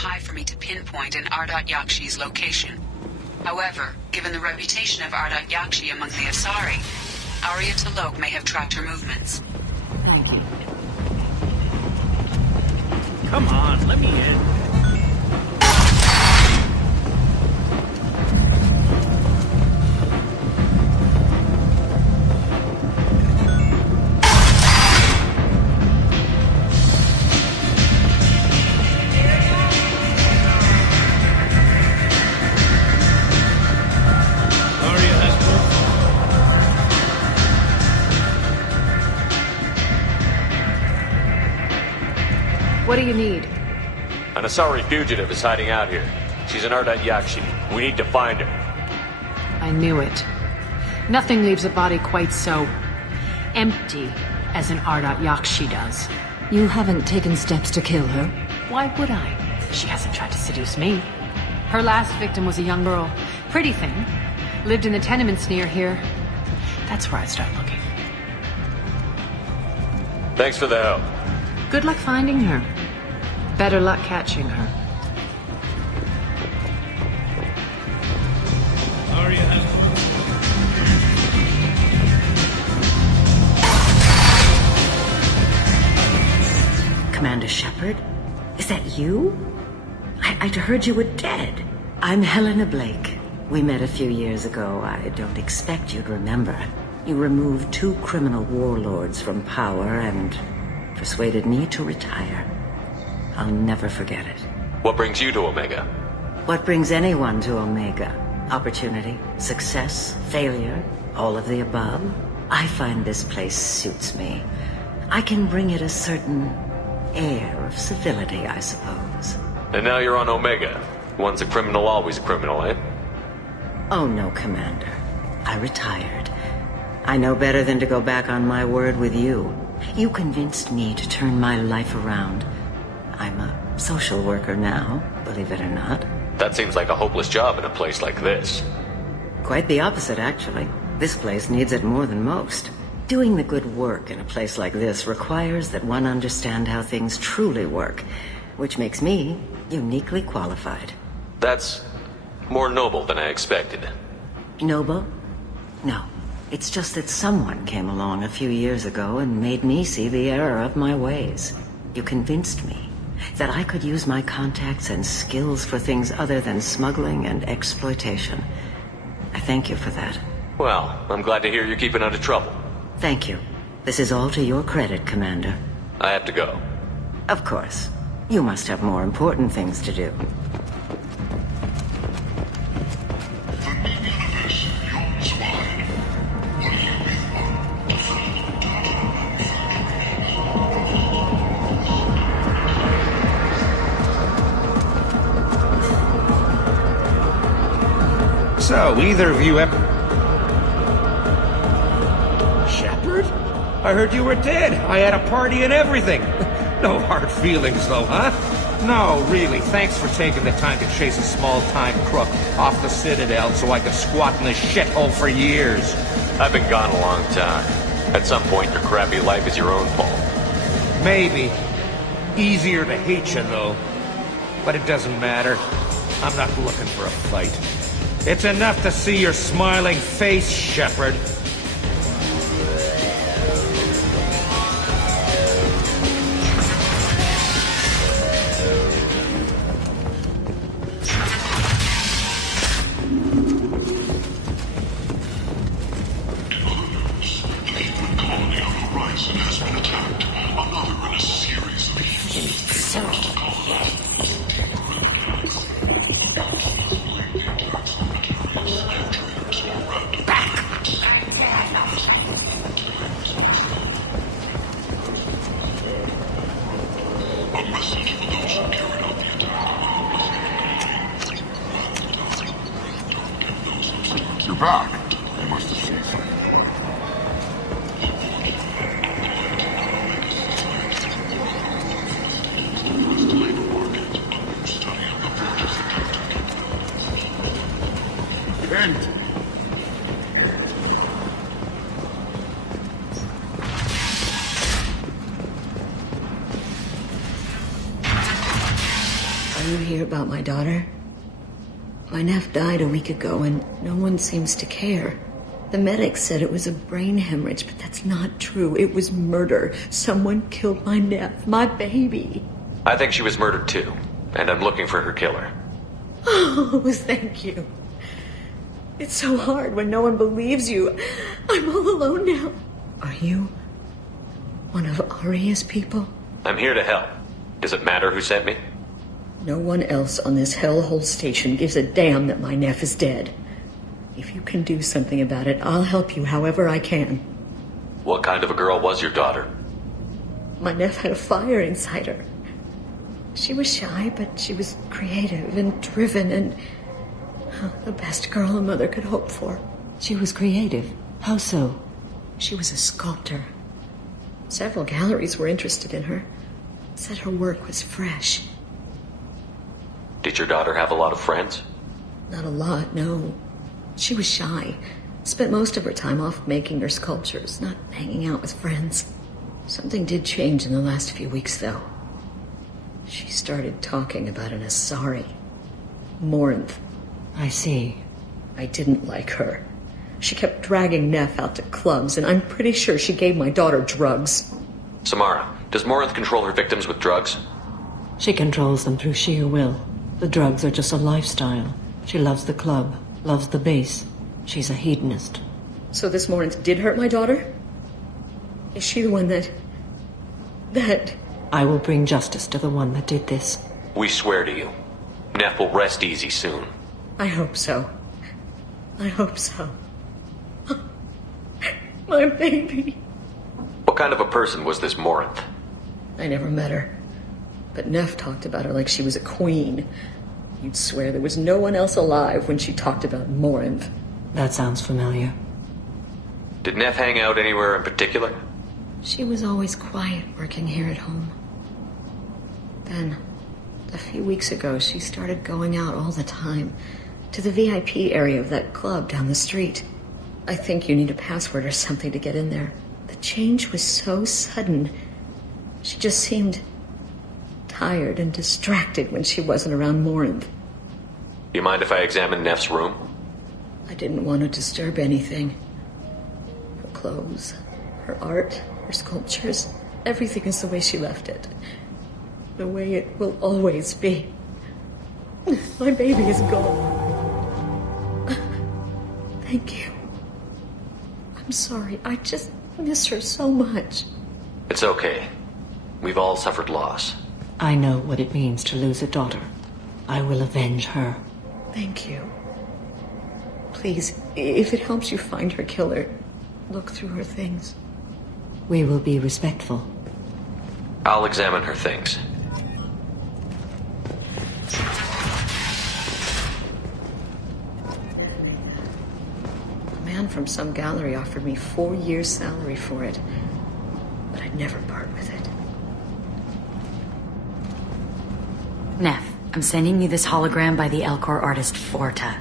high for me to pinpoint an Ardat Yakshi's location. However, given the reputation of Ardat Yakshi among the Asari, Arya T'Loak may have tracked her movements. Thank you. Come on, let me in. What do you need? An Asari fugitive is hiding out here. She's an Ardat Yakshi. We need to find her. I knew it. Nothing leaves a body quite so empty as an Ardat Yakshi does. You haven't taken steps to kill her? Why would I? She hasn't tried to seduce me. Her last victim was a young girl. Pretty thing. Lived in the tenements near here. That's where I start looking. Thanks for the help. Good luck finding her. Better luck catching her. Arya has... Commander Shepard? Is that you? I'd heard you were dead. I'm Helena Blake. We met a few years ago. I don't expect you'd remember. You removed 2 criminal warlords from power and persuaded me to retire. I'll never forget it. What brings you to Omega? What brings anyone to Omega? Opportunity, success, failure, all of the above. I find this place suits me. I can bring it a certain air of civility, I suppose. And now you're on Omega. Once a criminal, always a criminal, eh? Oh no, Commander. I retired. I know better than to go back on my word with you. You convinced me to turn my life around. I'm a social worker now, believe it or not. That seems like a hopeless job in a place like this. Quite the opposite, actually. This place needs it more than most. Doing the good work in a place like this requires that one understand how things truly work, which makes me uniquely qualified. That's more noble than I expected. Noble? No. It's just that someone came along a few years ago and made me see the error of my ways. You convinced me that I could use my contacts and skills for things other than smuggling and exploitation. I thank you for that. Well, I'm glad to hear you're keeping out of trouble. Thank you. This is all to your credit, Commander. I have to go. Of course. You must have more important things to do. So, either of you ever... Shepard? I heard you were dead. I had a party and everything. No hard feelings, though, huh? No, really. Thanks for taking the time to chase a small-time crook off the Citadel so I could squat in this shithole for years. I've been gone a long time. At some point, your crappy life is your own fault. Maybe. Easier to hate you, though. But it doesn't matter. I'm not looking for a fight. It's enough to see your smiling face, Shepard. Back. You must have seen something. Kent! Are you hear about my daughter? My nephew died a week ago and no one seems to care. The medics said it was a brain hemorrhage, but that's not true. It was murder. Someone killed my nephew, my baby. I think she was murdered too, and I'm looking for her killer. Oh, thank you. It's so hard when no one believes you. I'm all alone now. Are you one of Aria's people? I'm here to help. Does it matter who sent me? No one else on this hellhole station gives a damn that my nephew is dead. If you can do something about it, I'll help you however I can. What kind of a girl was your daughter? My nephew had a fire inside her. She was shy, but she was creative and driven and the best girl a mother could hope for. She was creative. How so? She was a sculptor. Several galleries were interested in her. Said her work was fresh. Did your daughter have a lot of friends? Not a lot, no. She was shy. Spent most of her time off making her sculptures, not hanging out with friends. Something did change in the last few weeks, though. She started talking about an Asari. Morinth. I see. I didn't like her. She kept dragging Neff out to clubs, and I'm pretty sure she gave my daughter drugs. Samara, does Morinth control her victims with drugs? She controls them through sheer will. The drugs are just a lifestyle. She loves the club, loves the base. She's a hedonist. So this Morinth did hurt my daughter? Is she the one that... I will bring justice to the one that did this. We swear to you. Neff will rest easy soon. I hope so. I hope so. My baby. What kind of a person was this Morinth? I never met her. But Neff talked about her like she was a queen. You'd swear there was no one else alive when she talked about Morinth. That sounds familiar. Did Neff hang out anywhere in particular? She was always quiet working here at home. Then, a few weeks ago, she started going out all the time to the VIP area of that club down the street. I think you need a password or something to get in there. The change was so sudden. She just seemed tired and distracted when she wasn't around Morinth. You mind if I examine Neff's room? I didn't want to disturb anything. Her clothes, her art, her sculptures, everything is the way she left it. The way it will always be. My baby is gone. Thank you. I'm sorry. I just miss her so much. It's okay. We've all suffered loss. I know what it means to lose a daughter. I will avenge her. Thank you. Please, if it helps you find her killer, look through her things. We will be respectful. I'll examine her things. A man from some gallery offered me 4 years' salary for it, but I'd never part with it. Neff, I'm sending you this hologram by the Elcor artist Forta.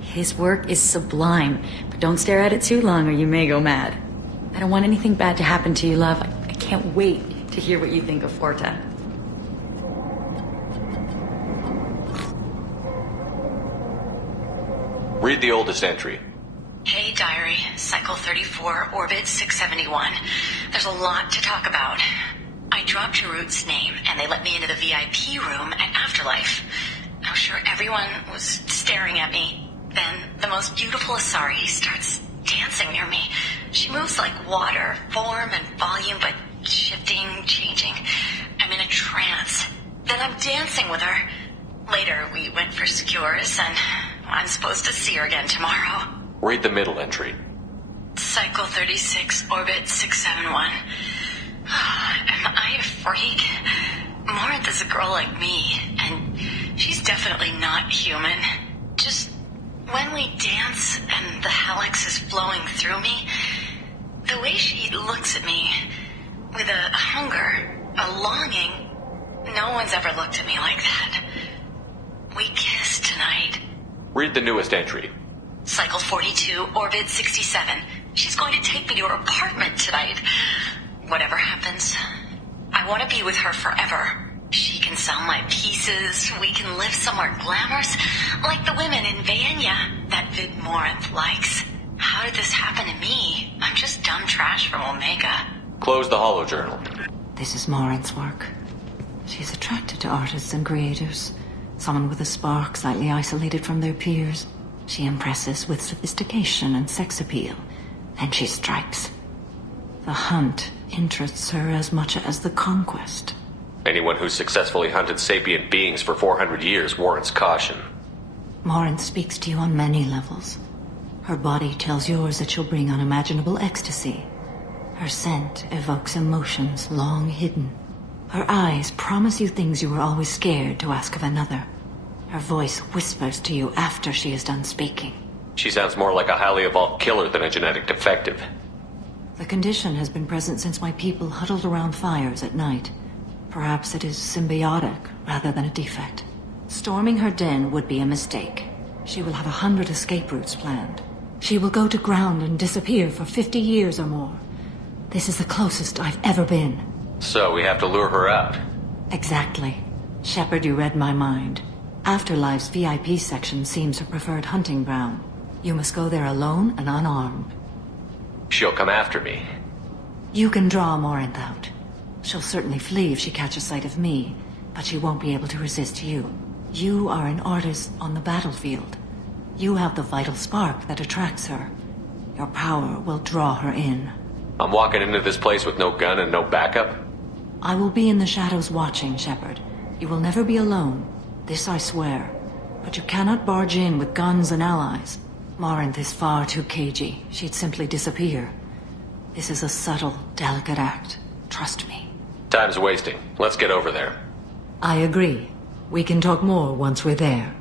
His work is sublime, but don't stare at it too long or you may go mad. I don't want anything bad to happen to you, love. I can't wait to hear what you think of Forta. Read the oldest entry. Hey, Diary. Cycle 34, Orbit 671. There's a lot to talk about. I dropped Harrot's name, and they let me into the VIP room at Afterlife. I was sure everyone was staring at me. Then the most beautiful Asari starts dancing near me. She moves like water, form and volume, but shifting, changing. I'm in a trance. Then I'm dancing with her. Later, we went for Secures, and I'm supposed to see her again tomorrow. Read the middle entry. Cycle 36, Orbit 671. Am I a freak? Morinth is a girl like me, and she's definitely not human. Just when we dance and the helix is flowing through me, the way she looks at me with a hunger, a longing, no one's ever looked at me like that. We kissed tonight. Read the newest entry. Cycle 42, Orbit 67. She's going to take me to her apartment tonight. Whatever happens, I want to be with her forever. She can sell my pieces, we can live somewhere glamorous, like the women in Vanya that Vid Morinth likes. How did this happen to me? I'm just dumb trash from Omega. Close the holojournal. This is Morinth's work. She's attracted to artists and creators. Someone with a spark, slightly isolated from their peers. She impresses with sophistication and sex appeal. And she strikes. The hunt interests her as much as the conquest. Anyone who's successfully hunted sapient beings for 400 years warrants caution. Morinth speaks to you on many levels. Her body tells yours that she'll bring unimaginable ecstasy. Her scent evokes emotions long hidden. Her eyes promise you things you were always scared to ask of another. Her voice whispers to you after she is done speaking. She sounds more like a highly evolved killer than a genetic defective. The condition has been present since my people huddled around fires at night. Perhaps it is symbiotic rather than a defect. Storming her den would be a mistake. She will have 100 escape routes planned. She will go to ground and disappear for 50 years or more. This is the closest I've ever been. So we have to lure her out. Exactly. Shepard, you read my mind. Afterlife's VIP section seems her preferred hunting ground. You must go there alone and unarmed. She'll come after me. You can draw Morinth out. She'll certainly flee if she catches sight of me, but she won't be able to resist you. You are an artist on the battlefield. You have the vital spark that attracts her. Your power will draw her in. I'm walking into this place with no gun and no backup? I will be in the shadows watching, Shepard. You will never be alone. This I swear. But you cannot barge in with guns and allies. Morinth is far too cagey. She'd simply disappear. This is a subtle, delicate act. Trust me. Time's wasting. Let's get over there. I agree. We can talk more once we're there.